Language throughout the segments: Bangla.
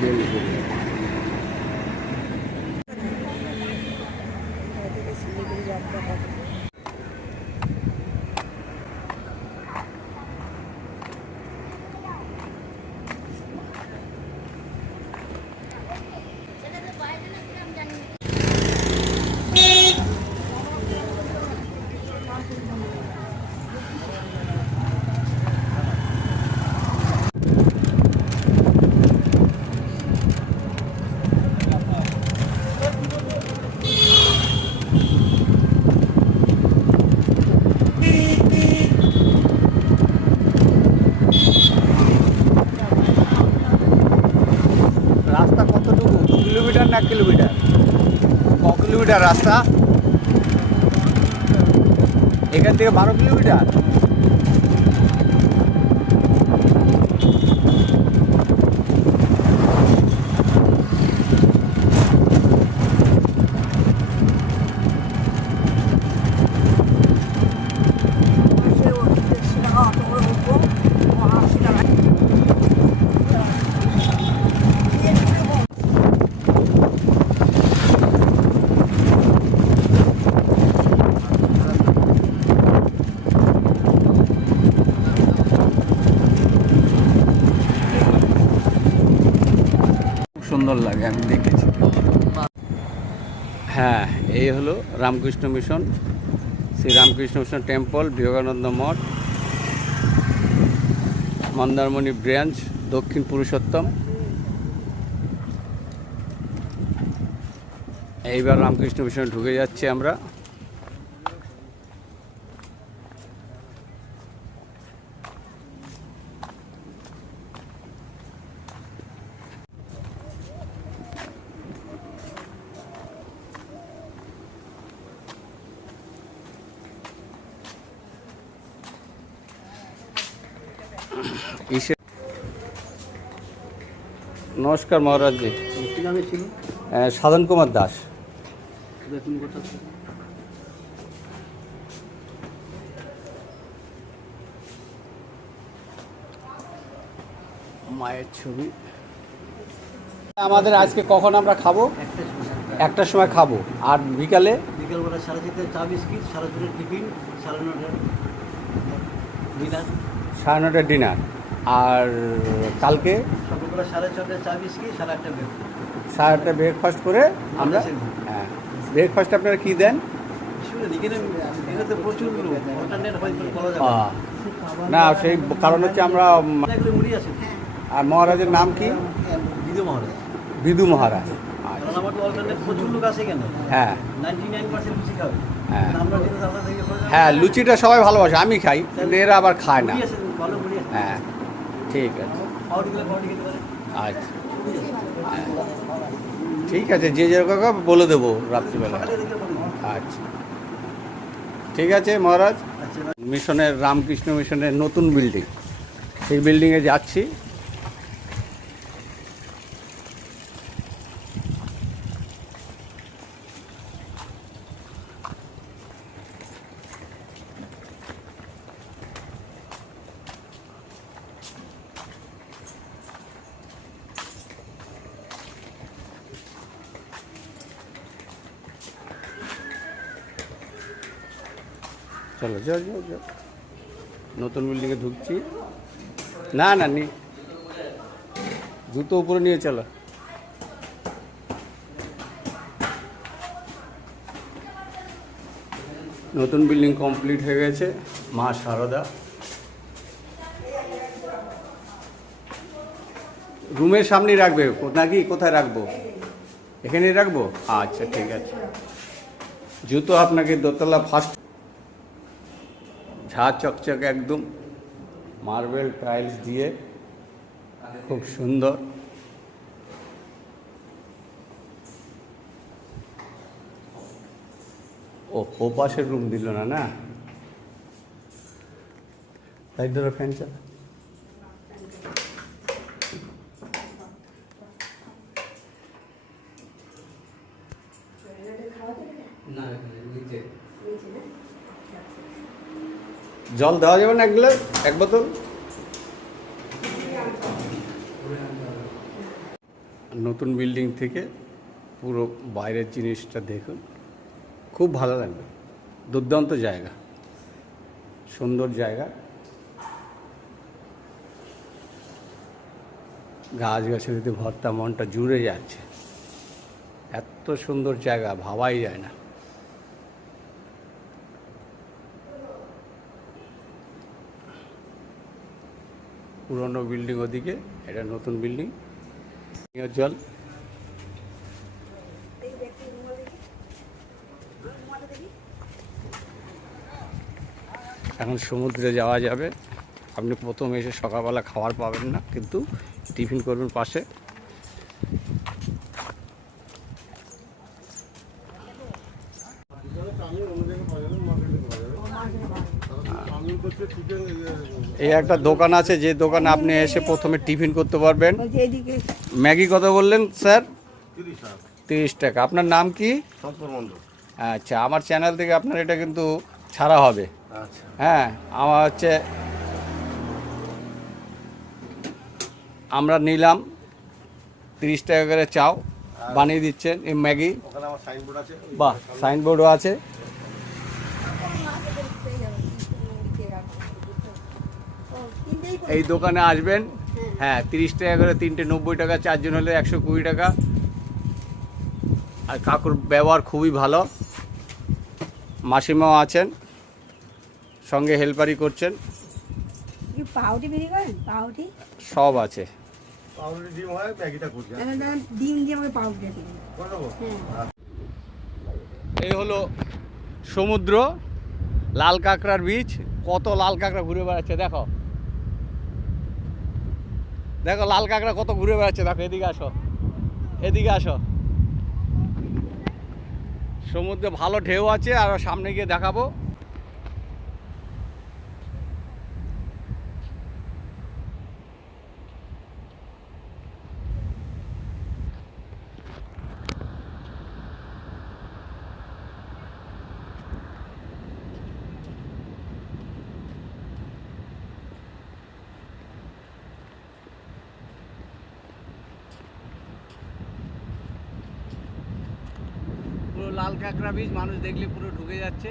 বেলপুরি। রাস্তা কতটুকু? 2 কিলোমিটার না 1 কিলোমিটার? ক কিলোমিটার রাস্তা? এখান থেকে 12 কিলোমিটার। সুন্দর লাগে, আমি দেখেছি। হ্যাঁ, এই হলো Ramakrishna mission, Shri Ramakrishna mission temple, Vivekananda Math, Mandarmani branch, Dakshin Purushottam. এইবার রামকৃষ্ণ মিশনে ঢুকে যাচ্ছি আমরা। নমস্কার মহারাজ জি। কি নামে ছিল? সাধন কুমার দাস। মায়ের ছবি। আমাদের আজকে কখন আমরা খাবো? একটার সময় খাবো। আর বিকালে? বিকালবেলা 4:30 চা বিস্কিট, 9:30 টিফিন, 9:30 ডিনার। 9:30 ডিনার। আর কালকে সকালবেলা 6:30 চা বিস্কিট, 8:30 ব্রেকফাস্ট। 8:30 ব্রেকফাস্ট করে আমরা। হ্যাঁ, ব্রেকফাস্ট আপনারা কী দেন? প্রচুর না, সেই কারণ হচ্ছে আমরা। মুড়ি আছে। আর মহারাজের নাম কি? বিদু মহারাজ। বিদু মহারাজ। প্রচুর লোক আছে কেন? হ্যাঁ, 99% লুচি খাবে। হ্যাঁ আমরা কিন্তু আলাদা থেকে হ্যাঁ, লুচিটা সবাই ভালোবাসে, আমি খাই, কিন্তু এরা আবার খায় না। মুড়ি আছে, ভালো মুড়ি আছে। হ্যাঁ, ঠিক আছে। পাউডি দিলে পাউডি খেতে পারে। আচ্ছা, ঠিক আছে, যে যেরকম বলে দেবো রাত্রিবেলা। আচ্ছা, ঠিক আছে মহারাজ। মিশনের, রামকৃষ্ণ মিশনের নতুন বিল্ডিং, সেই বিল্ডিংয়ে যাচ্ছি। চলো যাও যাও যাও, নতুন বিল্ডিংয়ে ঢুকছি। না না, জুতো উপরে নিয়ে চলো। নতুন বিল্ডিং কমপ্লিট হয়ে গেছে। মা শারদা। রুমের সামনেই রাখবে নাকি কোথায় রাখবো? এখানেই রাখবো? আচ্ছা, ঠিক আছে। জুতো আপনাকে দোতলা ফার্স্ট, ঝাঁ চকচক একদম, মার্বেল টাইলস দিয়ে খুব সুন্দর। ও পাশের রুম দিল না, না তাই ধরো ফ্যান চালা। জল দেওয়া যাবে না? এক গ্লাস, এক বোতল। নতুন বিল্ডিং থেকে পুরো বাইরের জিনিসটা দেখুন, খুব ভালো লাগবে। দুর্দান্ত জায়গা, সুন্দর জায়গা, গাছগাছালিতে ভর্তা, মনটা জুড়ে যাচ্ছে। এত সুন্দর জায়গা ভাবাই যায় না। পুরনো বিল্ডিং ওদিকে, এটা নতুন বিল্ডিং। জল এখন সমুদ্রে যাওয়া যাবে। আপনি প্রথম এসে সকালবেলা খাবার পাবেন না, কিন্তু টিফিন করবেন পাশে। এই একটা দোকান আছে, যে দোকানে আপনি এসে প্রথমে টিফিন করতে পারবেন। ম্যাগি কত বললেন স্যার? 30 টাকা। আপনার নাম কি? আচ্ছা, আমার চ্যানেল থেকে আপনার এটা কিন্তু ছাড়া হবে। হ্যাঁ, আমার হচ্ছে আমরা নিলাম 30 টাকা করে চাও বানিয়ে দিচ্ছেন এই ম্যাগি। বাহ, সাইনবোর্ডও আছে। এই দোকানে আসবেন, হ্যাঁ 30 টাকা করে তিনটে, 90 টাকা, 4 জন হলে 120 টাকা। আর কাকুর ব্যবহার খুবই ভালো, মাসিমাও আছেন সঙ্গে, হেল্পারই করছেন। পাউরুটি বিক্রি করেন? পাউরুটি সব আছে। ডিম দিয়ে আমাকে পাউরুটি দিন। এই হলো সমুদ্র, লাল কাঁকড়ার বীজ। কত লাল কাঁকড়া ঘুরে বেড়াচ্ছে, দেখো দেখো লাল কাঁকড়া কত ঘুরে বেড়াচ্ছে। দেখো, এদিকে আসো, এদিকে আসো। সমুদ্রে ভালো ঢেউ আছে, আর সামনে গিয়ে দেখাবো। পুরো লাল কাঁকড়া বীজ, মানুষ দেখলে পুরো ঢুকে যাচ্ছে।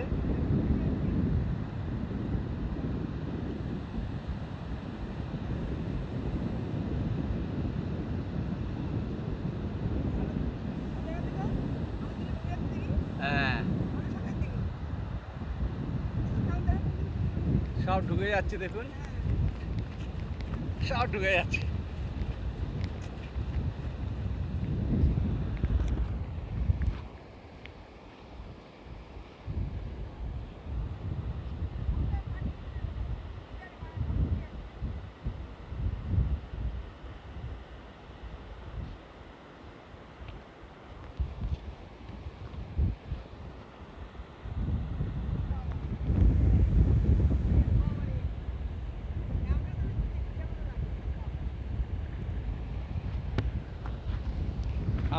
হ্যাঁ, সব ঢুকে যাচ্ছে, দেখুন সব ঢুকে যাচ্ছে।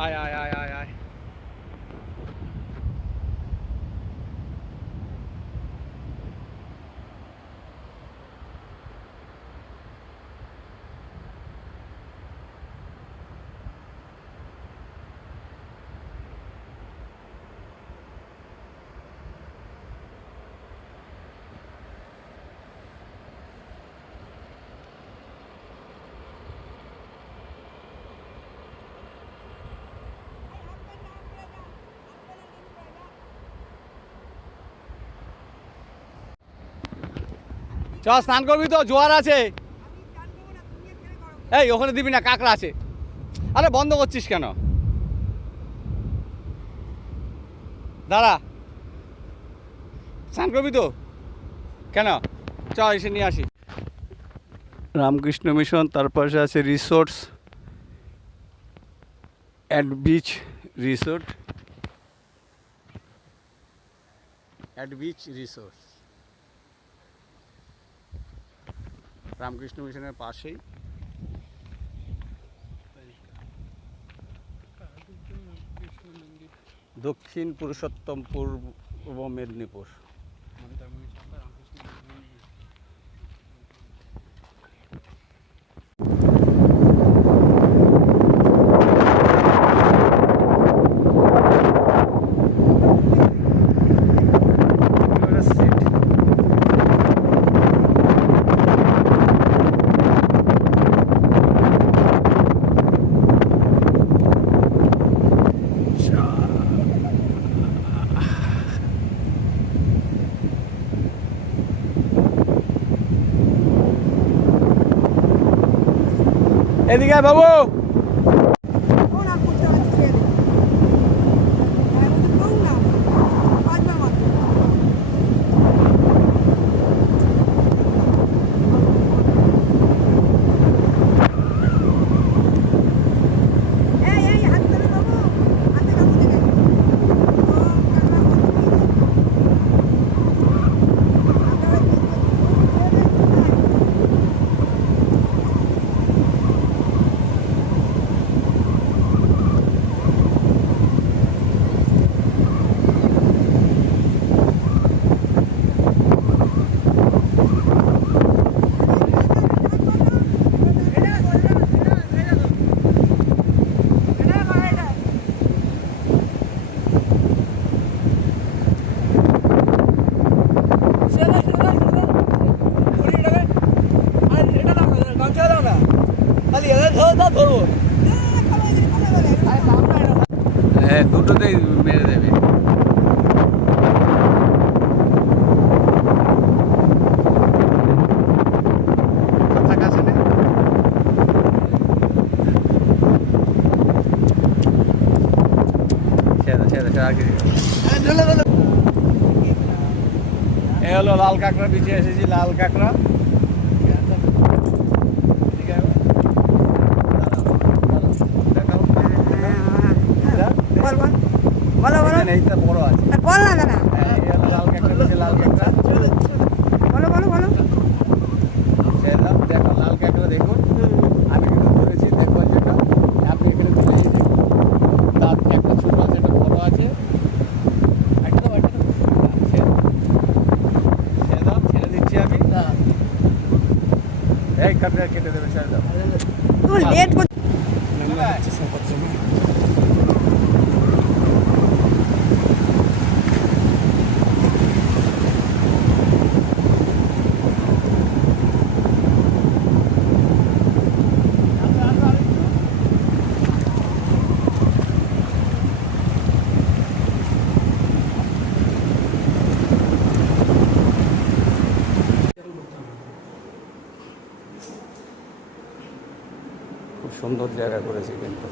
আয় আয় আয় আয় আয়। চ, স্নান করবি তো? জোয়ার আছে। এই ওখানে দিবি না, কাঁকড়া আছে। আরে বন্ধ করছিস কেন? দাঁড়া, স্নান করবি তো? কেন? চ, এসে নিয়ে আসি। রামকৃষ্ণ মিশন, তার পাশে আছে resorts at beach resort, at beach resorts, Ramakrishna মিশনের পাশেই। দক্ষিণ পুরুষোত্তমপুর, পূর্ব মেদিনীপুর। এদিকে আয় বাবু। ও না করতে হচ্ছে না 5 বার মাত্র এই হাত ধরে বাবু হাতে কামড় দেবে হ্যাঁ, দুটোতেই মেরে দেবে। কথা কাছে নে। ছেড়ে আর কিছু না। এ হলো লাল কাঁকড়া, বিছিয়ে এসেছি লাল কাঁকড়া। বল বল বলো বলো এইটা বড় আছে। বল না দাদা হ্যাঁ, এই হলো লাল কাঁকড়া, বিছে লাল কাঁকড়া। বলো বলো বলো ছেড়ে দাও, দেখো লাল কাঁকড়া দেখুন। আমি কিন্তু ধরেছি, দেখো যেটা আপনি এখানে তুলে এই যে তার একটা ছোট আছে, একটা বড় আছে। একটা দাও, একটা দাও। ছেড়ে দাও, ছেড়ে দিচ্ছি আমি। এই কাঁকড়া কেটে দেবে, ছেড়ে দাও। তুমি লেট করছো খুব সুন্দর জায়গা করেছে কিন্তু।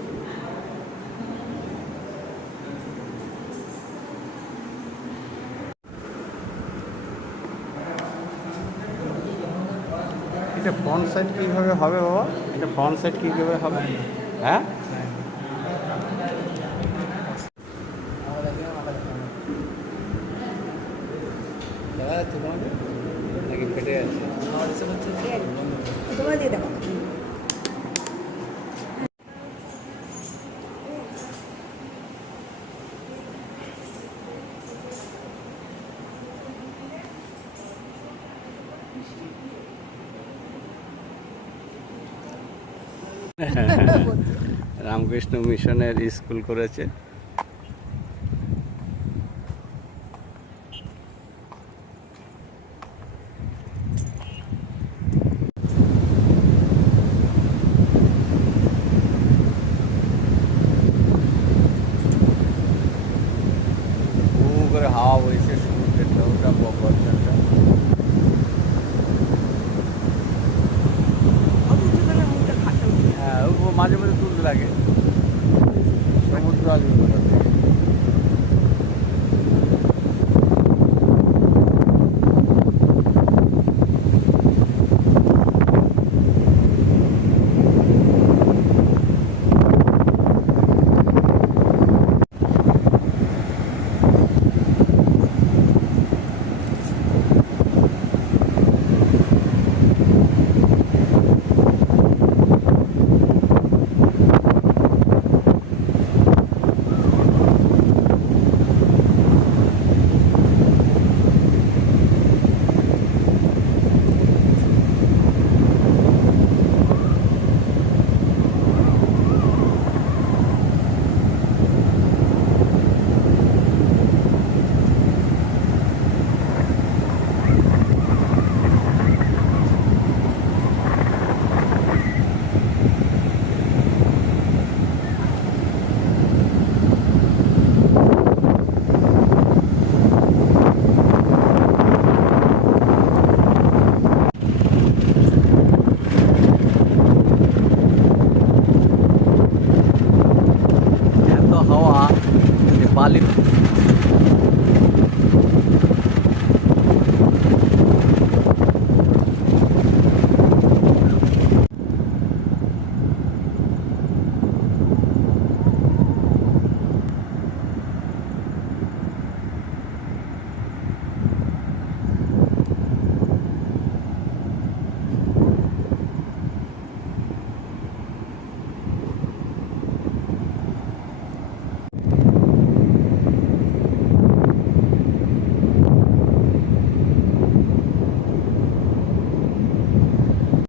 এটা ফ্রন্ট সাইড কীভাবে হবে বাবা? এটা ফ্রন্ট সাইড কীভাবে হবে? হ্যাঁ, নাকি ফেটে আছে? তোমার দিয়ে দেখো রামকৃষ্ণ মিশনের স্কুল করেছে। করে হাওয়া বইছে সমুদ্রের ঢেউটা, বকরটা। হ্যাঁ, ও মাঝে মাঝে তুলতে লাগে, সমুদ্র আসবে।